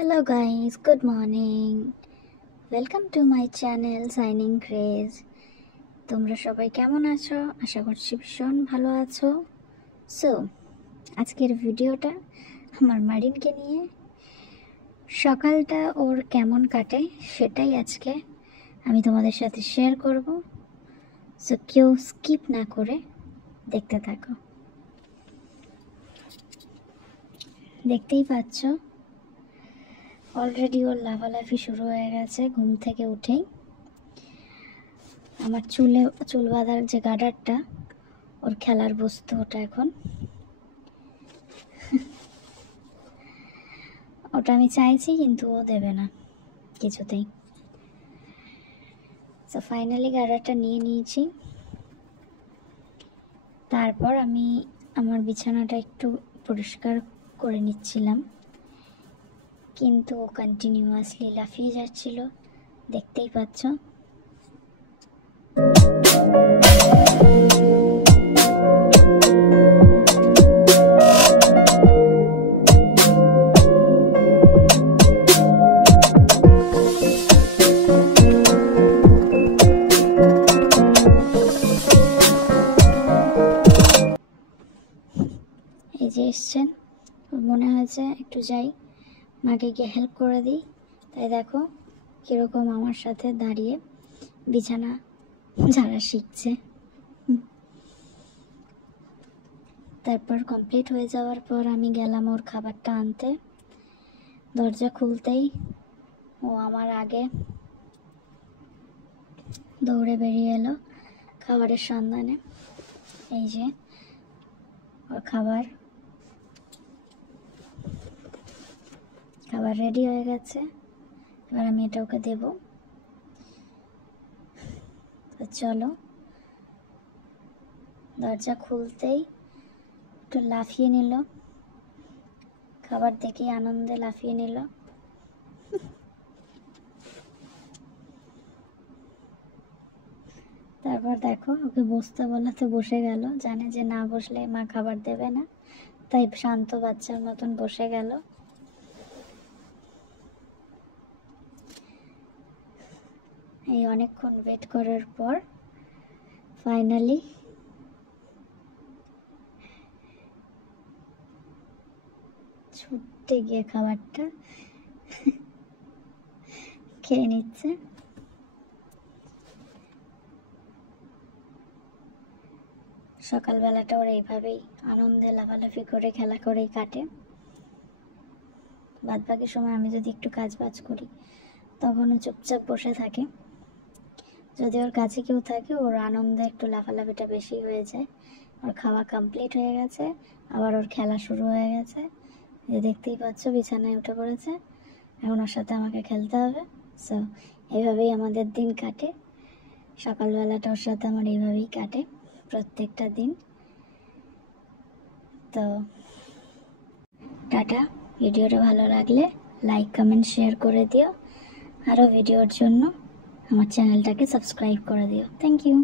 Hello guys, good morning. Welcome to my channel Shining Craze. তোমরা সবাই কেমন আছো? আশা করছি ভীষণ ভালো আছো। সো আজকের ভিডিওটা আমার মারিনকে নিয়ে। সকালটা ওর কেমন কাটে সেটাই আজকে আমি তোমাদের সাথে শেয়ার করব। সো কেউ স্কিপ না করে দেখতে থাকো। দেখতেই পাচ্ছ অলরেডি ওর লাফালাফি শুরু হয়ে গেছে ঘুম থেকে উঠেই। আমার চুল বাঁধার যে গার্ডারটা ওর খেলার বস্তু, ওটা এখন ওটা আমি চাইছি কিন্তু ও দেবে না কিছুতেই। তো ফাইনালি গার্ডারটা নিয়ে নিয়েছি। তারপর আমি আমার বিছানাটা একটু পরিষ্কার করে নিচ্ছিলাম, কিন্তু ও কন্টিনিউয়াসলি লাফিয়ে যাচ্ছিল, দেখতেই পাচ্ছ। এই যে এসছেন, মনে হয়েছে একটু যাই মাকে গিয়ে হেল্প করে দিই, তাই দেখো কীরকম আমার সাথে দাঁড়িয়ে বিছানা ঝাড়া শিখছে। তারপর কমপ্লিট হয়ে যাওয়ার পর আমি গেলাম ওর খাবারটা আনতে। দরজা খুলতেই ও আমার আগে দৌড়ে বেরিয়ে এলো খাবারের সন্ধানে। এই যে ওর খাবার রেডি হয়ে গেছে, এবার আমি এটা ওকে দেব। তো চলো, দরজা খুলতেই একটু লাফিয়ে নিল, খাবার দেখে আনন্দে লাফিয়ে নিল। তারপর দেখো ওকে বসতে বলাতে বসে গেল, জানে যে না বসলে মা খাবার দেবে না, তাই শান্ত বাচ্চার মতন বসে গেল। এই অনেকক্ষণ ওয়েট করার পর ফাইনালি ছুটতে গিয়ে খাবারটা খেয়ে নিচ্ছে। সকালবেলাটা ওর এইভাবেই আনন্দে লাফালাফি করে খেলা করেই কাটে। বাদ বাকি সময় আমি যদি একটু কাজ বাজ করি তখনও চুপচাপ বসে থাকে। যদি ওর কাছে কেউ থাকে ওর আনন্দে একটু লাফালাফিটা বেশি হয়ে যায়। ওর খাওয়া কমপ্লিট হয়ে গেছে, আবার ওর খেলা শুরু হয়ে গেছে। যে দেখতেই পাচ্ছ বিছানায় উঠে পড়েছে, এখন ওর সাথে আমাকে খেলতে হবে। সো এইভাবেই আমাদের দিন কাটে। সকালবেলাটা ওর সাথে আমার এইভাবেই কাটে প্রত্যেকটা দিন। তো টাটা। ভিডিওটা ভালো লাগলে লাইক কমেন্ট শেয়ার করে দিও, আরও ভিডিওর জন্য আমার চ্যানেলটাকে সাবস্ক্রাইব করে দিও। Thank you.